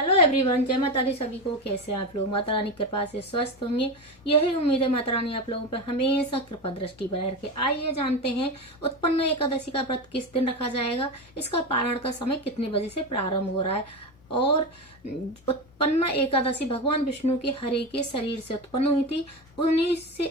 Hello everyone, जय माता दी सभी को। कैसे हैं आप लोग? माता रानी की कृपा से स्वस्थ होंगे, यही उम्मीद है। माता रानी आप लोगों पर हमेशा कृपा दृष्टि बनाए रखे। आइए जानते हैं उत्पन्न एकादशी का व्रत किस दिन रखा जाएगा, इसका पारण का समय कितने बजे से प्रारंभ हो रहा है। और उत्पन्न एकादशी भगवान विष्णु के हरे के शरीर से उत्पन्न हुई थी,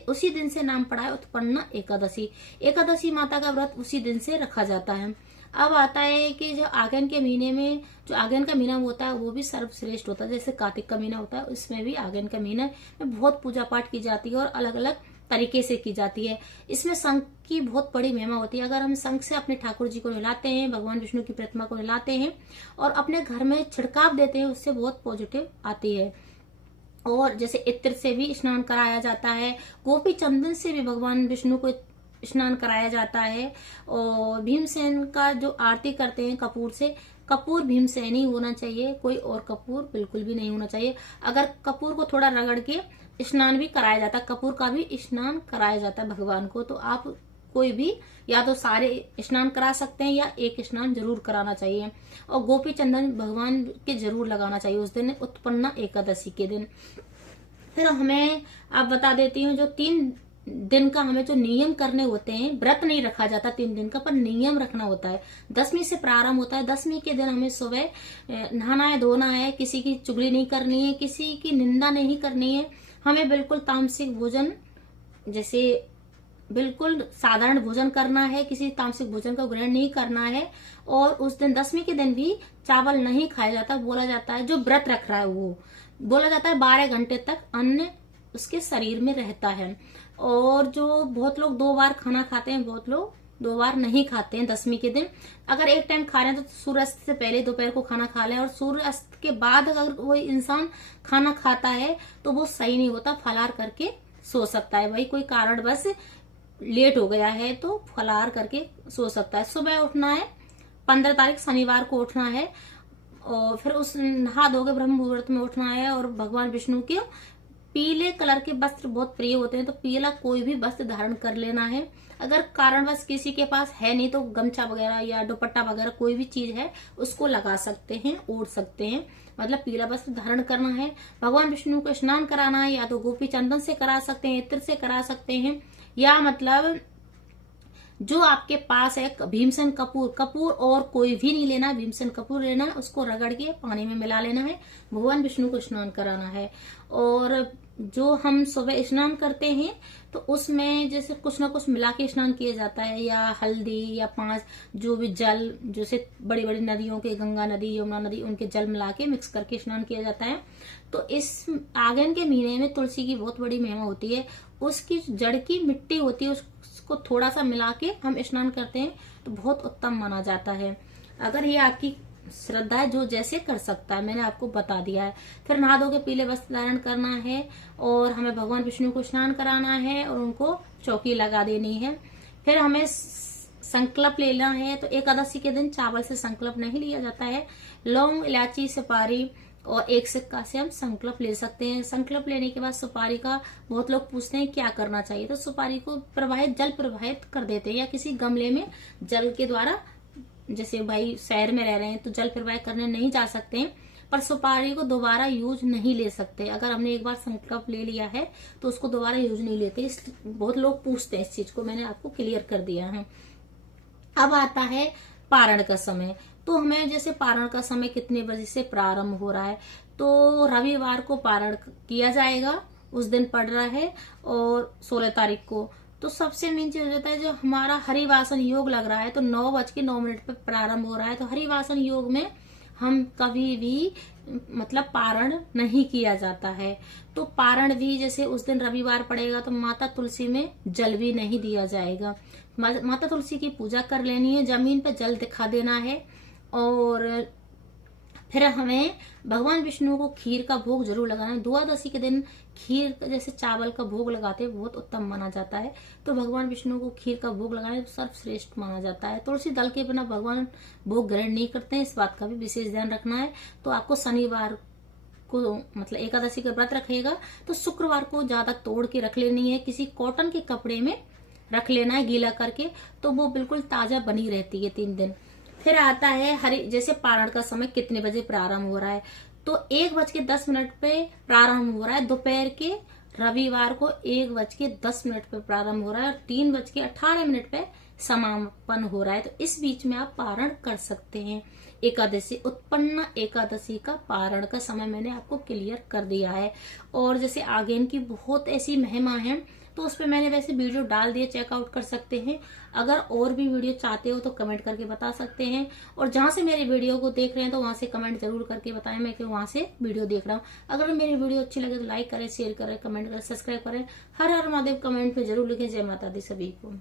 उसी दिन से नाम पड़ा है उत्पन्न एकादशी। एकादशी माता का व्रत उसी दिन से रखा जाता है। अब आता है कि जो आगन के महीने में, जो आगन का महीना होता है वो भी सर्वश्रेष्ठ होता है। जैसे कार्तिक का महीना होता है, उसमें भी आगन का महीना में बहुत पूजा पाठ की जाती है और अलग अलग तरीके से की जाती है। इसमें शंख की बहुत बड़ी महिमा होती है। अगर हम शंख से अपने ठाकुर जी को नहलाते हैं, भगवान विष्णु की प्रतिमा को नहलाते हैं और अपने घर में छिड़काव देते हैं, उससे बहुत पॉजिटिव आती है। और जैसे इत्र से भी स्नान कराया जाता है, गोपी चंदन से भी भगवान विष्णु को स्नान कराया जाता है। और भीमसेन का जो आरती करते हैं कपूर से, कपूर भीमसेन ही होना चाहिए, कोई और कपूर बिल्कुल भी नहीं होना चाहिए। अगर कपूर को थोड़ा रगड़ के स्नान भी कराया जाता है, कपूर का भी स्नान कराया जाता है भगवान को, तो आप कोई भी या तो सारे स्नान करा सकते हैं या एक स्नान जरूर कराना चाहिए। और गोपी चंदन भगवान के जरूर लगाना चाहिए उस दिन, उत्पन्न एकादशी के दिन। फिर हमें आप बता देती हूँ, जो 3 दिन का हमें जो नियम करने होते हैं, व्रत नहीं रखा जाता 3 दिन का, पर नियम रखना होता है। 10वीं से प्रारंभ होता है। 10वीं के दिन हमें सुबह नहाना है, धोना है, किसी की चुगली नहीं करनी है, किसी की निंदा नहीं करनी है। हमें बिल्कुल तामसिक भोजन, जैसे बिल्कुल साधारण भोजन करना है, किसी तामसिक भोजन का ग्रहण नहीं करना है। और उस दिन 10वीं के दिन भी चावल नहीं खाया जाता। बोला जाता है जो व्रत रख रहा है वो, बोला जाता है 12 घंटे तक अन्न उसके शरीर में रहता है। और जो बहुत लोग 2 बार खाना खाते हैं, बहुत लोग 2 बार नहीं खाते हैं 10वीं के दिन। अगर एक टाइम खा रहे हैं तो सूर्यास्त से पहले दोपहर को खाना खा लें, और सूर्यास्त के बाद अगर कोई इंसान खाना खाता है तो वो सही नहीं होता, फलाहार करके सो सकता है। भाई कोई कारण बस लेट हो गया है तो फलाहार करके सो सकता है। सुबह उठना है, 15 तारीख शनिवार को उठना है, और फिर उस नहा धोके ब्रह्म मुहूर्त में उठना है। और भगवान विष्णु के पीले कलर के वस्त्र बहुत प्रिय होते हैं, तो पीला कोई भी वस्त्र धारण कर लेना है। अगर कारणवश किसी के पास है नहीं तो गमछा वगैरह या दुपट्टा वगैरह कोई भी चीज है उसको लगा सकते हैं, ओढ़ सकते हैं। मतलब पीला वस्त्र धारण करना है। भगवान विष्णु को स्नान कराना है, या तो गोपी चंदन से करा सकते हैं, इत्र से करा सकते हैं, या मतलब जो आपके पास है भीमसेन कपूर, कपूर और कोई भी नहीं लेना, भीमसेन कपूर लेना है, उसको रगड़ के पानी में मिला लेना है, भगवान विष्णु को स्नान कराना है। और जो हम सुबह स्नान करते हैं तो उसमें जैसे कुछ ना कुछ मिला के स्नान किया जाता है, या हल्दी या 5 जो भी जल, जैसे बड़ी बड़ी नदियों के, गंगा नदी, यमुना नदी, उनके जल मिला के मिक्स करके स्नान किया जाता है। तो इस आगन के महीने में तुलसी की बहुत बड़ी महिमा होती है। उसकी जड़ की मिट्टी होती है, उसको थोड़ा सा मिला के हम स्नान करते हैं तो बहुत उत्तम माना जाता है। अगर ये आपकी श्रद्धा है, जो जैसे कर सकता है, मैंने आपको बता दिया है। फिर नहा धो के पीले वस्त्र धारण करना है, और हमें भगवान विष्णु को स्नान कराना है और उनको चौकी लगा देनी है। फिर हमें संकल्प लेना है। तो एकादशी के दिन चावल से संकल्प नहीं लिया जाता है। लौंग, इलायची, सुपारी और एक सिक्का से हम संकल्प ले सकते हैं। संकल्प लेने के बाद सुपारी का बहुत लोग पूछते हैं क्या करना चाहिए, तो सुपारी को जल प्रवाहित कर देते हैं, या किसी गमले में जल के द्वारा, जैसे भाई शहर में रह रहे हैं तो जल प्रवाहित करने नहीं जा सकते हैं, पर सुपारी को दोबारा यूज नहीं ले सकते। अगर हमने एक बार संकल्प ले लिया है तो उसको दोबारा यूज नहीं लेते। बहुत लोग पूछते हैं, इस चीज को मैंने आपको क्लियर कर दिया है। अब आता है पारण का समय। तो हमें जैसे पारण का समय कितने बजे से प्रारंभ हो रहा है, तो रविवार को पारण किया जाएगा, उस दिन पड़ रहा है, और 16 तारीख को। तो सबसे मेन चीज हो जाता है, जो हमारा हरिवासन योग लग रहा है तो 9:09 पे प्रारंभ हो रहा है। तो हरिवासन योग में हम कभी भी मतलब पारण नहीं किया जाता है। तो पारण भी जैसे उस दिन रविवार पड़ेगा तो माता तुलसी में जल भी नहीं दिया जाएगा। माता तुलसी की पूजा कर लेनी है, जमीन पर जल दिखा देना है। और फिर हमें भगवान विष्णु को खीर का भोग जरूर लगाना है। द्वादशी के दिन खीर जैसे चावल का भोग लगाते हैं, बहुत उत्तम माना जाता है। तो भगवान विष्णु को खीर का भोग लगाना सर्वश्रेष्ठ माना जाता है। तुलसी दल के बिना भगवान भोग ग्रहण नहीं करते हैं, इस बात का भी विशेष ध्यान रखना है। तो आपको शनिवार को मतलब एकादशी का व्रत रखेगा तो शुक्रवार को ज्यादा तोड़ के रख लेनी है, किसी कॉटन के कपड़े में रख लेना है गीला करके, तो वो बिल्कुल ताजा बनी रहती है 3 दिन। फिर आता है जैसे पारण का समय कितने बजे प्रारंभ हो रहा है। तो 1:10 पे प्रारंभ हो रहा है दोपहर के, रविवार को 1:10 पे प्रारंभ हो रहा है और 3:18 पे समापन हो रहा है। तो इस बीच में आप पारण कर सकते हैं एकादशी। उत्पन्न एकादशी का पारण का समय मैंने आपको क्लियर कर दिया है। और जैसे आगे इनकी बहुत ऐसी महिमा है तो उस पर मैंने वैसे वीडियो डाल दिए, चेकआउट कर सकते हैं। अगर और भी वीडियो चाहते हो तो कमेंट करके बता सकते हैं। और जहां से मेरी वीडियो को देख रहे हैं तो वहां से कमेंट जरूर करके बताएं मैं कि वहां से वीडियो देख रहा हूँ। अगर मेरी वीडियो अच्छी लगे तो लाइक करें, शेयर करें, कमेंट करें, सब्सक्राइब करें। हर हर महादेव कमेंट में जरूर लिखें। जय माता दी सभी को।